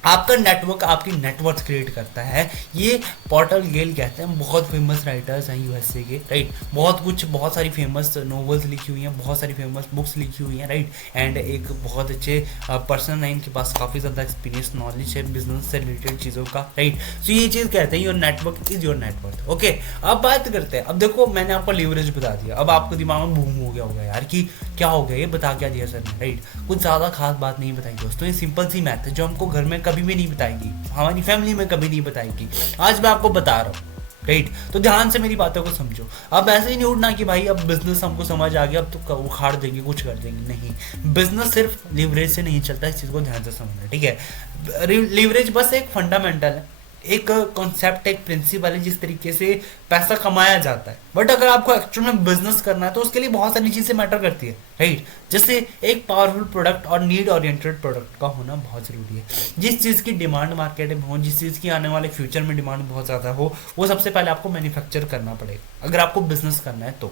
आपका नेटवर्क आपकी नेटवर्थ क्रिएट करता है। ये पॉर्टर गेल कहते हैं, बहुत फेमस राइटर्स हैं यूएसए के, राइट। बहुत सारी फेमस नॉवेल्स लिखी हुई हैं, बहुत सारी फेमस बुक्स लिखी हुई हैं, राइट। एंड एक बहुत अच्छे पर्सन है, इनके पास काफ़ी ज़्यादा एक्सपीरियंस नॉलेज है बिजनेस से रिलेटेड चीज़ों का, राइट। सो ये चीज़ कहते हैं your network is your net worth. Okay, अब बात करते हैं। अब देखो मैंने आपको लीवरेज बता दिया, अब आपको दिमाग में बूम हो गया होगा यार कि क्या हो गया, ये बता क्या दिया सर ने, राइट। कुछ ज़्यादा खास बात नहीं बताई दोस्तों, ये सिंपल सी मैथ है जो हमको घर में कभी भी नहीं बताएगी, हमारी फैमिली में कभी नहीं बताएगी। आज मैं आपको बता रहा हूँ, राइट। तो ध्यान से मेरी बातों को समझो। अब ऐसे ही नहीं उठना कि भाई अब बिजनेस हमको समझ आ गया, अब तो उखाड़ देंगे, कुछ कर देंगे, नहीं। बिजनेस सिर्फ लीवरेज से नहीं चलता, इस चीज़ को ध्यान से समझना, ठीक है। लीवरेज बस एक फंडामेंटल है, एक कॉन्सेप्ट, एक प्रिंसिपल है जिस तरीके से पैसा कमाया जाता है। बट अगर आपको एक्चुअल में बिजनेस करना है तो उसके लिए बहुत सारी चीज़ें मैटर करती है, राइट। जैसे एक पावरफुल प्रोडक्ट और नीड ओरिएंटेड प्रोडक्ट का होना बहुत ज़रूरी है। जिस चीज़ की डिमांड मार्केट में हो, जिस चीज़ की आने वाले फ्यूचर में डिमांड बहुत ज़्यादा हो, वो सबसे पहले आपको मैन्युफैक्चर करना पड़ेगा अगर आपको बिजनेस करना है तो।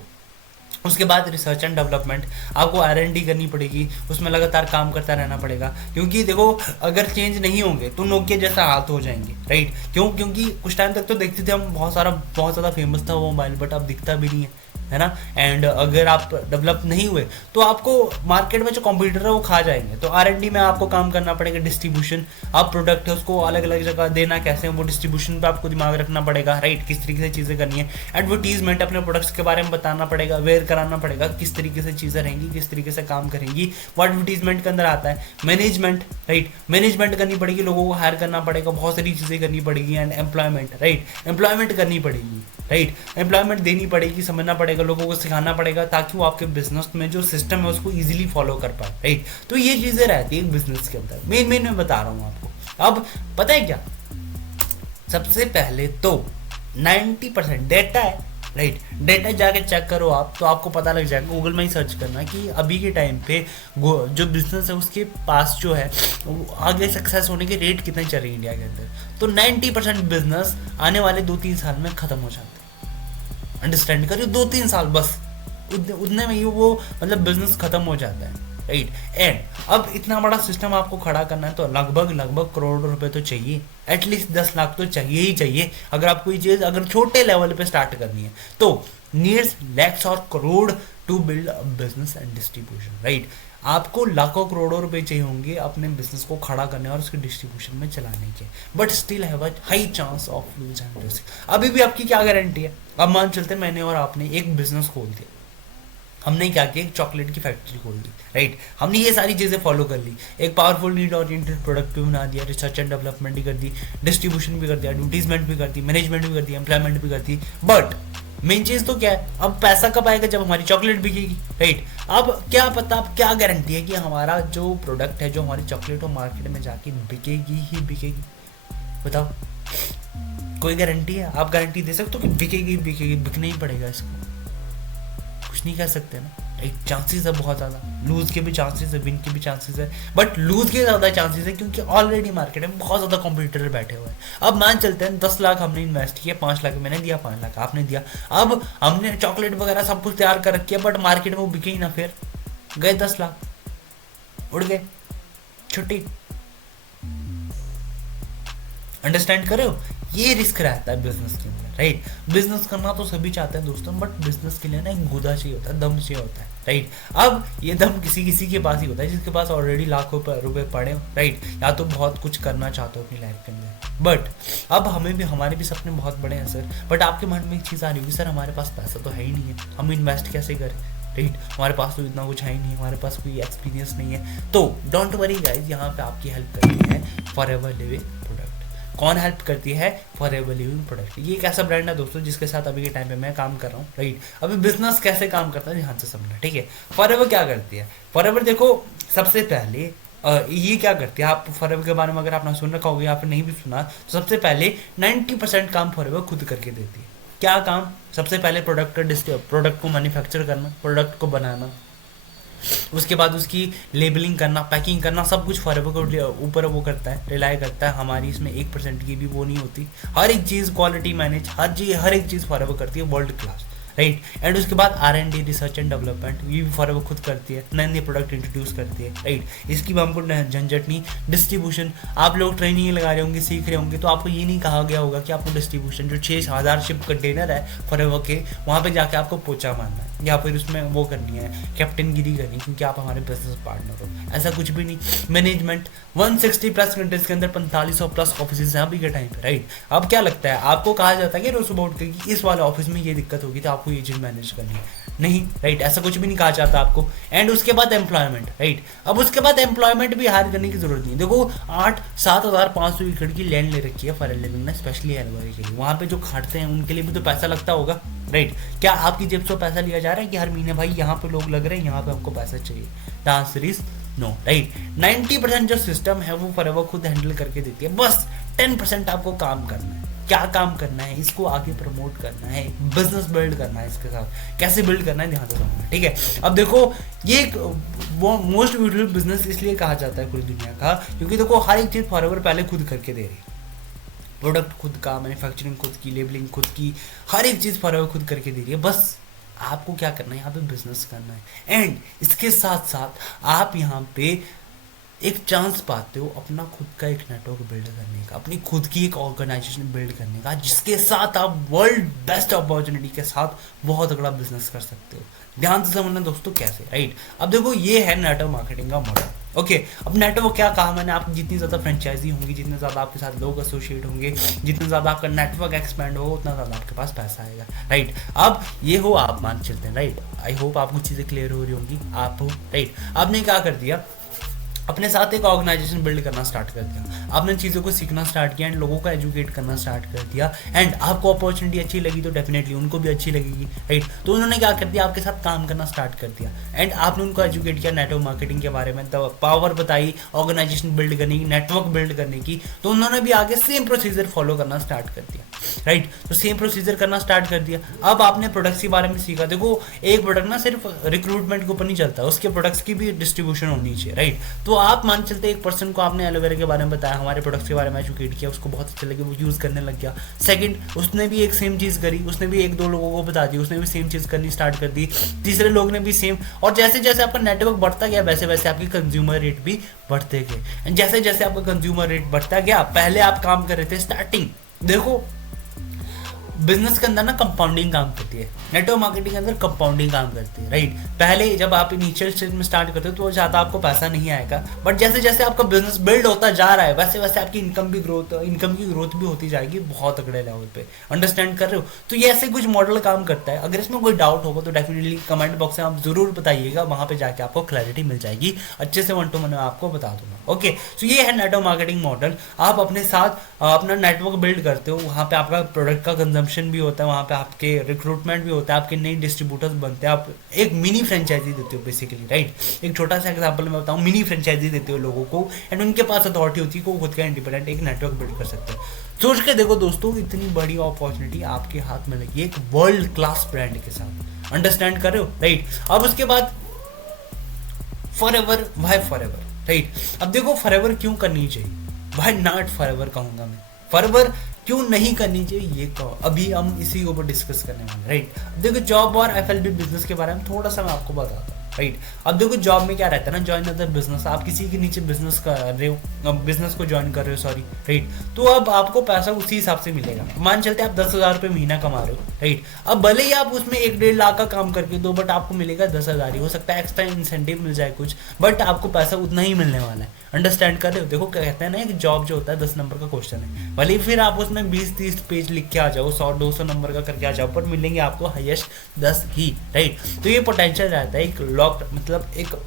उसके बाद रिसर्च एंड डेवलपमेंट, आपको R&D करनी पड़ेगी, उसमें लगातार काम करता रहना पड़ेगा। क्योंकि देखो अगर चेंज नहीं होंगे तो नोकिया जैसा हालत हो जाएंगे, राइट। क्योंकि कुछ टाइम तक तो देखते थे हम, बहुत ज़्यादा फेमस था वो मोबाइल, बट अब दिखता भी नहीं है ना। एंड अगर आप डेवलप नहीं हुए तो आपको मार्केट में जो कॉम्पिटिटर है वो खा जाएंगे। तो R&D में आपको काम करना पड़ेगा। डिस्ट्रीब्यूशन, आप प्रोडक्ट है उसको अलग अलग जगह देना कैसे है, वो डिस्ट्रीब्यूशन पे आपको दिमाग रखना पड़ेगा, राइट। किस तरीके से चीज़ें करनी है। एडवर्टीजमेंट, अपने प्रोडक्ट्स के बारे में बताना पड़ेगा, अवेयर कराना पड़ेगा, किस तरीके से चीज़ें रहेंगी, किस तरीके से काम करेंगी, वो एडवर्टीजमेंट के अंदर आता है। मैनेजमेंट, राइट, मैनेजमेंट करनी पड़ेगी, लोगों को हायर करना पड़ेगा, बहुत सारी चीज़ें करनी पड़ेगी। एंड एम्प्लॉयमेंट, राइट, एम्प्लॉयमेंट करनी पड़ेगी, राइट, एम्प्लॉयमेंट देनी पड़ेगी, समझना पड़ेगा, लोगों को सिखाना पड़ेगा ताकि वो आपके बिजनेस में जो सिस्टम है उसको इजीली फॉलो कर पाए, राइट। तो ये चीज़ें रहती है बिजनेस के अंदर, मेन मैं बता रहा हूँ आपको। अब पता है क्या, सबसे पहले तो 90% डेटा है, राइट। डेटा जाके चेक करो आप, तो आपको पता लग जाएगा, गूगल में ही सर्च करना कि अभी के टाइम पे जो बिजनेस है उसके पास जो है आगे सक्सेस होने के रेट कितने चल रहे हैं इंडिया के अंदर। तो 90% बिजनेस आने वाले 2-3 साल में खत्म हो जाते हैं। अंडरस्टैंड करिए, 2-3 साल बस, उतने में ही वो मतलब बिजनेस खत्म हो जाता है, राइट। एंड अब इतना बड़ा सिस्टम आपको खड़ा करना है तो लगभग करोड़ रुपए तो चाहिए, एटलीस्ट 10 लाख तो चाहिए ही चाहिए। अगर आपको ये चीज़ अगर छोटे लेवल पे स्टार्ट करनी है तो नीड्स लैक्स और crore to build a business and distribution, right. आपको लाखों करोड़ों रुपए चाहिए होंगे अपने बिजनेस को खड़ा करने और उसके डिस्ट्रीब्यूशन में चलाने के, but still have a high chance of lose and risk. अभी भी आपकी क्या गारंटी है। अब मान चलते मैंने और आपने एक बिजनेस खोल दिया, हमने क्या किया, एक चॉकलेट की फैक्ट्री खोल दी, राइट। हमने ये सारी चीज़ें फॉलो कर ली, एक पावरफुल नीड ओरिएंटेड प्रोडक्ट भी बना दिया, रिसर्च एंड डेवलपमेंट भी कर दी, डिस्ट्रीब्यूशन भी कर दिया, एडवर्टीजमेंट भी कर दी, मैनेजमेंट भी कर दी, एम्प्लॉयमेंट भी कर दी। बट मेन चीज़ तो क्या है, अब पैसा कब आएगा, जब हमारी चॉकलेट बिकेगी, राइट। अब क्या पता, अब क्या गारंटी है कि हमारा जो प्रोडक्ट है, जो हमारी चॉकलेट, वो मार्केट में जाके बिकेगी ही बिकेगी। बताओ, कोई गारंटी है? आप गारंटी दे सकते हो कि बिकेगी बिकेगी, बिकना ही पड़ेगा इसको, कुछ नहीं कर सकते ना। एक चांसेस है बहुत ज़्यादा, लूज के भी चांसेस है, विन के भी चांसेस है, बट लूज के ज़्यादा चांसेस है क्योंकि ऑलरेडी मार्केट में बहुत ज़्यादा कॉम्पिटिटर बैठे हुए हैं। अब मान चलते हैं 10 लाख हमने इन्वेस्ट किया, 5 लाख मैंने दिया, 5 लाख आपने दिया। अब हमने चॉकलेट वगैरह सब कुछ तैयार कर रखी है, बट मार्केट में वो बिके ही ना, फिर गए 10 लाख, उड़ गए, छुट्टी। अंडरस्टैंड करो, ये रिस्क रहता है बिजनेस के अंदर, राइट। बिजनेस करना तो सभी चाहते हैं दोस्तों, बट बिजनेस के लिए ना एक गुदा चाहिए होता है, दम चाहिए होता है, राइट। अब ये दम किसी किसी के पास ही होता है जिसके पास ऑलरेडी लाखों रुपए पड़े हो, राइट, या तो बहुत कुछ करना चाहते हो अपनी लाइफ के अंदर। बट अब हमारे भी सपने बहुत बड़े हैं सर, बट आपके मन में एक चीज़ आ रही होगी, सर हमारे पास पैसा तो है ही नहीं है, हम इन्वेस्ट कैसे करें, राइट। हमारे पास तो इतना कुछ है ही नहीं, हमारे पास कोई एक्सपीरियंस नहीं है। तो डोंट वरी गाइज, यहाँ पे आपकी हेल्प करती है फॉरएवर लिविंग प्रोडक्ट। कौन हेल्प करती है? Forever living product. ये एक ऐसा ब्रांड है दोस्तों जिसके साथ अभी के टाइम पे मैं काम कर रहा हूँ, राइट। अभी बिजनेस कैसे काम करता है ध्यान से समझना, ठीक है। फॉरएवर क्या करती है? फॉरएवर देखो, सबसे पहले ये क्या करती है, आप फॉरएवर के बारे में अगर आपने सुन रखा होगा या फिर नहीं भी सुना, तो सबसे पहले 90% काम फॉरएवर खुद करके देती है, क्या काम? सबसे पहले प्रोडक्ट को मैन्युफैक्चर करना, प्रोडक्ट को बनाना, उसके बाद उसकी लेबलिंग करना, पैकिंग करना, सब कुछ फॉरएवर के ऊपर वो करता है, रिलाई करता है। हमारी इसमें 1% की भी वो नहीं होती। हर एक चीज़ क्वालिटी मैनेज, हर एक चीज़ फॉरएवर करती है, वर्ल्ड क्लास, राइट। एंड उसके बाद R&D, रिसर्च एंड डेवलपमेंट, ये भी फॉरएवर खुद करती है, नए नए प्रोडक्ट इंट्रोड्यूस करती है, राइट। इसकी भी हमको झंझट नहीं। डिस्ट्रीब्यूशन, आप लोग ट्रेनिंग लगा रहे होंगे, सीख रहे होंगे, तो आपको ये नहीं कहा गया होगा कि आपको डिस्ट्रीब्यूशन जो 6000 शिप कंटेनर है फॉरएवर के, वहाँ पे जाके आपको पोचा मारना है या फिर उसमें वो करनी है, कैप्टन गिरी करनी, क्योंकि आप हमारे बिजनेस पार्टनर हो। ऐसा कुछ भी नहीं। मैनेजमेंट, 160+ कंट्रीज के अंदर 4500+ ऑफिस हैं अभी के टाइम पे, राइट। अब क्या लगता है आपको? कहा जाता है कि रोज अबाउट कि इस वाले ऑफिस में ये दिक्कत होगी तो आपको ये चीज़ मैनेज करनी है, नहीं, राइट। ऐसा कुछ भी नहीं कहा जाता आपको। एंड उसके बाद एम्प्लॉयमेंट, राइट। अब उसके बाद एम्प्लॉयमेंट भी हायर करने की जरूरत नहीं। देखो 7,500 एकड़ की लैंड ले रखी है फॉर लिविंग ने, स्पेशली एलवाई के लिए। वहाँ पे जो खाटते हैं उनके लिए भी तो पैसा लगता होगा, राइट। क्या आपकी जेब से पैसा लिया जा रहा है कि हर महीने भाई यहाँ पे लोग लग रहे हैं, यहाँ पे हमको पैसा चाहिए? The answer is no, right. 90% जो सिस्टम है वो फॉरएवर खुद हैंडल करके देती है। बस 10% आपको काम करना है। क्या काम करना है? इसको आगे प्रमोट करना है, बिजनेस बिल्ड करना है। इसके साथ कैसे बिल्ड करना है ध्यान से समझना, ठीक है। अब देखो ये एक वो मोस्ट ब्यूटीफुल बिजनेस इसलिए कहा जाता है पूरी दुनिया का, क्योंकि देखो हर एक चीज़ फॉरएवर पहले खुद करके दे रही है। प्रोडक्ट खुद का, मैन्युफैक्चरिंग खुद की, लेबलिंग खुद की, हर एक चीज़ फॉरएवर खुद करके दे रही है। बस आपको क्या करना है? यहाँ पे बिजनेस करना है। एंड इसके साथ साथ आप यहाँ पे एक चांस पाते हो अपना खुद का एक नेटवर्क बिल्ड करने का, अपनी खुद की एक ऑर्गेनाइजेशन बिल्ड करने का, जिसके साथ आप वर्ल्ड बेस्ट अपॉर्चुनिटी के साथ बहुत तगड़ा बिजनेस कर सकते हो। ध्यान से समझना दोस्तों कैसे, राइट। अब देखो ये है नेटवर्क मार्केटिंग का मॉडल। ओके, अब नेटवर्क क्या कहा मैंने? आप जितनी ज़्यादा फ्रेंचाइजी होंगी, जितने ज़्यादा आपके साथ लोग एसोसिएट होंगे, जितना ज़्यादा आपका नेटवर्क एक्सपेंड हो, उतना ज़्यादा आपके पास पैसा आएगा, राइट। अब ये हो आप मान चलते हैं, राइट। आई होप आपको चीज़ें क्लियर हो रही होंगी, आप हो, राइट। आपने क्या कर दिया? अपने साथ एक ऑर्गेनाइजेशन बिल्ड करना स्टार्ट कर दिया, आपने चीज़ों को सीखना स्टार्ट किया एंड लोगों को एजुकेट करना स्टार्ट कर दिया। एंड आपको अपॉर्चुनिटी अच्छी लगी तो डेफिनेटली उनको भी अच्छी लगेगी, राइट। तो उन्होंने क्या कर दिया? आपके साथ काम करना स्टार्ट कर दिया एंड आपने उनको एजुकेट किया नेटवर्क मार्केटिंग के बारे में, पावर बताई ऑर्गेनाइजेशन बिल्ड करने की, नेटवर्क बिल्ड करने की। तो उन्होंने भी आगे सेम प्रोसीजर फॉलो करना स्टार्ट कर दिया, राइट। तो सेम प्रोसीजर करना स्टार्ट कर दिया। अब आपने प्रोडक्ट्स के बारे में सीखा। देखो एक प्रोडक्ट ना सिर्फ रिक्रूटमेंट के ऊपर नहीं चलता, उसके प्रोडक्ट्स की भी डिस्ट्रीब्यूशन होनी चाहिए, राइट। तो आप मान चलते एक पर्सन को आपने एलोवेरा के बारे में बताया, हमारे प्रोडक्ट्स के बारे में एजुकेट किया, उसको बहुत अच्छा लगे, वो यूज़ करने लग गया। सेकंड, उसने भी एक सेम चीज़ करी, उसने भी 1-2 लोगों को बता दी, उसने भी सेम चीज़ करनी स्टार्ट कर दी। तीसरे लोग ने भी सेम, और जैसे जैसे आपका नेटवर्क बढ़ता गया वैसे वैसे आपके कंज्यूमर रेट भी बढ़ते गए। एंड जैसे जैसे आपका कंज्यूमर रेट बढ़ता गया, पहले आप काम कर रहे थे स्टार्टिंग, देखो बिजनेस के अंदर ना कंपाउंडिंग काम करती है, नेटवर्क मार्केटिंग के अंदर कंपाउंडिंग काम करती है, राइट। पहले जब आप इनिशियल स्टेज में स्टार्ट करते हो तो ज़्यादा आपको पैसा नहीं आएगा, बट जैसे जैसे आपका बिजनेस बिल्ड होता जा रहा है वैसे वैसे आपकी इनकम की ग्रोथ भी होती जाएगी बहुत तगड़े लेवल पे। अंडरस्टैंड कर रहे हो? तो ये ऐसे कुछ मॉडल काम करता है। अगर इसमें कोई डाउट होगा तो डेफिनेटली कमेंट बॉक्स में आप जरूर बताइएगा, वहाँ पे जाके आपको क्लैरिटी मिल जाएगी, अच्छे से 1 to 1 मैं आपको बता दूंगा। ओके, तो ये है नेटवर्क मार्केटिंग मॉडल। आप अपने साथ अपना नेटवर्क बिल्ड करते हो, वहाँ पे आपका प्रोडक्ट का कंजम्पशन भी होता है, वहाँ पे आपके रिक्रूटमेंट भी होता है, आपके नए डिस्ट्रीब्यूटर्स बनते हैं, आप एक मिनी फ्रेंचाइजी देते हो बेसिकली, राइट। एक छोटा सा एग्जांपल मैं बताऊँ, मिनी फ्रेंचाइजी देते हो लोगों को एंड उनके पास अथॉरिटी होती है को खुद का इंडिपेंडेंट एक नेटवर्क बिल्ड कर सकते हैं। सोच के देखो दोस्तों, इतनी बड़ी अपॉर्चुनिटी आपके हाथ में लगी एक वर्ल्ड क्लास ब्रांड के साथ। अंडरस्टैंड कर रहे हो, राइट। अब उसके बाद फॉरएवर, वाई फॉरएवर, राइट। अब देखो फॉरएवर क्यों करनी चाहिए, वाई नॉट फॉरएवर कहूंगा मैं, फॉरएवर क्यों नहीं करनी चाहिए ये कहो, अभी हम इसी के ऊपर डिस्कस करने वाले, राइट। देखो जॉब और FLB बिजनेस के बारे में थोड़ा सा मैं आपको बताता हूँ, राइट। अब देखो जॉब में क्या रहता है ना, ज्वाइन अदर बिजनेस, आप किसी के नीचे बिजनेस कर रहे हो, बिजनेस को ज्वाइन कर रहे हो, सॉरी, राइट। तो अब आपको पैसा उसी हिसाब से मिलेगा। मान चलते हैं आप 10,000 रुपये महीना कमा रहे हो, राइट। अब भले ही आप उसमें 1-1.5 लाख का काम करके दो, बट आपको मिलेगा 10,000 ही। हो सकता है एक्स्ट्रा इंसेंटिव मिल जाए कुछ, बट आपको पैसा उतना ही मिलने वाला है। अंडरस्टैंड कर रहे हो? देखो क्या कहते हैं ना कि जॉब जो होता है 10 नंबर का क्वेश्चन है, भले फिर आप उसमें 20-30 पेज लिख के आ जाओ, 100-200 नंबर का करके आ जाओ, पर मिलेंगे आपको हाईएस्ट 10 ही, राइट। तो ये पोटेंशियल रहता है, एक लॉक्ड मतलब एक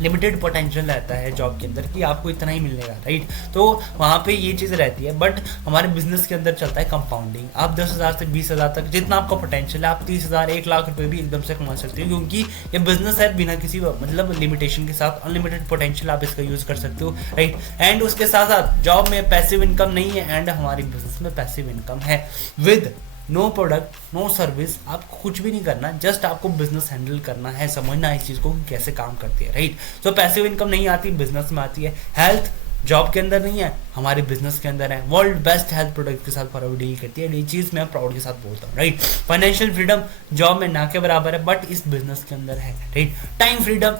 लिमिटेड पोटेंशियल रहता है जॉब के अंदर कि आपको इतना ही मिलेगा, राइट। तो वहाँ पे ये चीज़ रहती है, बट हमारे बिजनेस के अंदर चलता है कंपाउंडिंग। आप 10,000 से 20,000 तक जितना आपका पोटेंशियल है, आप 30,000 1 लाख रुपए भी एकदम से कमा सकते हो, क्योंकि ये बिजनेस है बिना किसी मतलब लिमिटेशन के साथ, अनलिमिटेड पोटेंशियल आप इसका यूज़ कर सकते हो, राइट। एंड उसके साथ साथ जॉब में पैसिव इनकम नहीं है एंड हमारी बिजनेस में पैसिव इनकम है with no product, no service, आपको कुछ भी नहीं करना, जस्ट आपको बिजनेस हैंडल करना है, समझना है इस चीज़ को कि कैसे काम करती है, राइट। सो पैसिव इनकम नहीं आती, बिजनेस में आती है। हेल्थ जॉब के अंदर नहीं है, हमारे बिजनेस के अंदर है। वर्ल्ड बेस्ट हेल्थ प्रोडक्ट के साथ फॉरवर्ड डील करती है, ये चीज़ मैं प्राउड के साथ बोलता हूँ, राइट। फाइनेंशियल फ्रीडम जॉब में ना के बराबर है, बट इस बिजनेस के अंदर है, राइट। टाइम फ्रीडम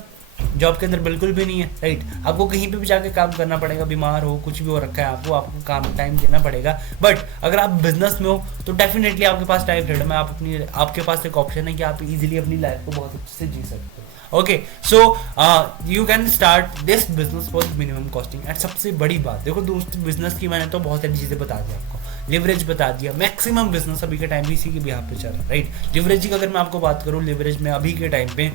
जॉब के अंदर बिल्कुल भी नहीं है, राइट। आपको कहीं पे भी जाके काम करना पड़ेगा, बीमार हो, कुछ भी हो रखा है आपको काम टाइम देना पड़ेगा। बट अगर आप बिजनेस में हो तो डेफिनेटली आपके पास टाइम फ्रीडम है, आपके पास एक ऑप्शन है कि आप इजीली अपनी लाइफ को बहुत अच्छे से जी सकते हो। Okay, so you can start this business for minimum costing. And सबसे बड़ी बात देखो दोस्त, बिजनेस की मैंने तो बहुत सारी चीज़ें बता दी आपको, लिवरेज बता दिया, मैक्सिमम बिजनेस अभी के टाइम पे इसी के भी यहाँ पे चल रहा है, राइट। लिवरेज की अगर मैं आपको बात करूँ, लिवरेज में अभी के टाइम पे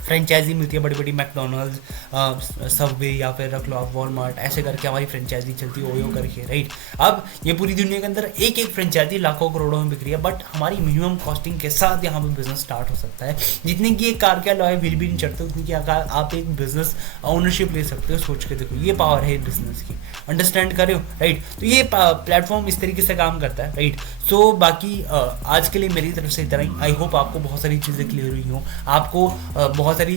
फ्रेंचाइजी मिलती है, बड़ी बड़ी मैकडोनल्ड्स, सबवे, या फिर रख लो आप वॉलमार्ट, ऐसे करके हमारी फ्रेंचाइजी चलती है, ओयो करके, राइट। अब ये पूरी दुनिया के अंदर एक एक फ्रेंचाइजी लाखों करोड़ों में बिक रही है, बट हमारी मिनिमम कॉस्टिंग के साथ यहाँ पे बिजनेस स्टार्ट हो सकता है। जितने की एक कार के लॉय व्हील भी नहीं चढ़ते, क्योंकि आप एक बिजनेस ओनरशिप ले सकते हो। सोच के देखो, ये पावर है बिजनेस की, अंडरस्टैंड कर रहे हो, राइट। तो ये प्लेटफॉर्म इस तरीके से काम करता है, राइट। सो बाकी आज के लिए मेरी तरफ से इतना ही। आई होप आपको बहुत सारी चीज़ें क्लियर हुई हो, आपको बहुत सारी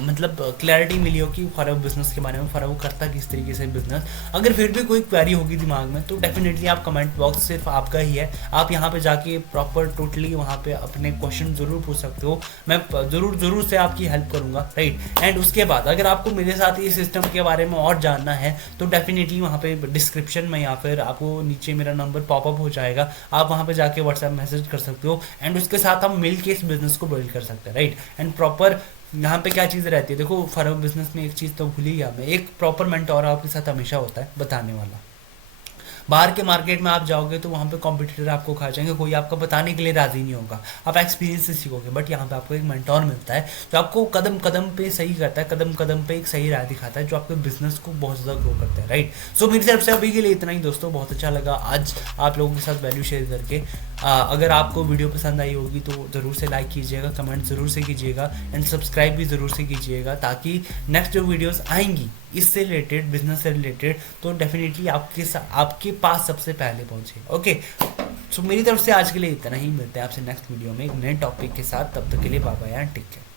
मतलब क्लैरिटी मिली हो कि फॉरव बिजनेस के बारे में, फॉरव करता किस तरीके से बिजनेस। अगर फिर भी कोई क्वेरी होगी दिमाग में तो डेफिनेटली आप कमेंट बॉक्स सिर्फ आपका ही है, आप यहाँ पे जाके प्रॉपर टोटली वहाँ पे अपने क्वेश्चन जरूर पूछ सकते हो, मैं जरूर से आपकी हेल्प करूँगा, राइट। एंड उसके बाद अगर आपको मेरे साथ इस सिस्टम के बारे में और जानना है तो डेफिनेटली वहाँ पे डिस्क्रिप्शन में या फिर आपको नीचे मेरा नंबर पॉपअप हो जाएगा, आप वहाँ पे जाके व्हाट्सएप मैसेज कर सकते हो। एंड उसके साथ हम मिल के इस बिजनेस को बिल्ड कर सकते हैं, राइट। एंड प्रॉपर यहाँ पे क्या चीज़ रहती है, देखो फॉरवर्ड बिजनेस में एक चीज़ तो भूल ही गया मैं, एक प्रॉपर मेंटोर आपके साथ हमेशा होता है, बताने वाला। बाहर के मार्केट में आप जाओगे तो वहाँ पे कॉम्पिटिटर आपको खा जाएंगे, कोई आपका बताने के लिए राजी नहीं होगा, आप एक्सपीरियंस से सीखोगे। बट यहाँ पे आपको एक मेंटोर मिलता है जो आपको कदम कदम पे सही करता है, कदम कदम पे एक सही राह दिखाता है, जो आपके बिजनेस को बहुत ज़्यादा ग्रो करता है, राइट। सो मेरी तरफ से अभी के लिए इतना ही दोस्तों, बहुत अच्छा लगा आज आप लोगों के साथ वैल्यू शेयर करके। अगर आपको वीडियो पसंद आई होगी तो ज़रूर से लाइक कीजिएगा, कमेंट ज़रूर से कीजिएगा, एंड सब्सक्राइब भी ज़रूर से कीजिएगा, ताकि नेक्स्ट जो वीडियोस आएंगी इससे रिलेटेड, बिजनेस से रिलेटेड, तो डेफिनेटली आपके पास सबसे पहले पहुंचे। ओके, सो मेरी तरफ से आज के लिए इतना ही, मिलते हैं आपसे नेक्स्ट वीडियो में एक नए टॉपिक के साथ। तब तक के लिए bye bye and take care.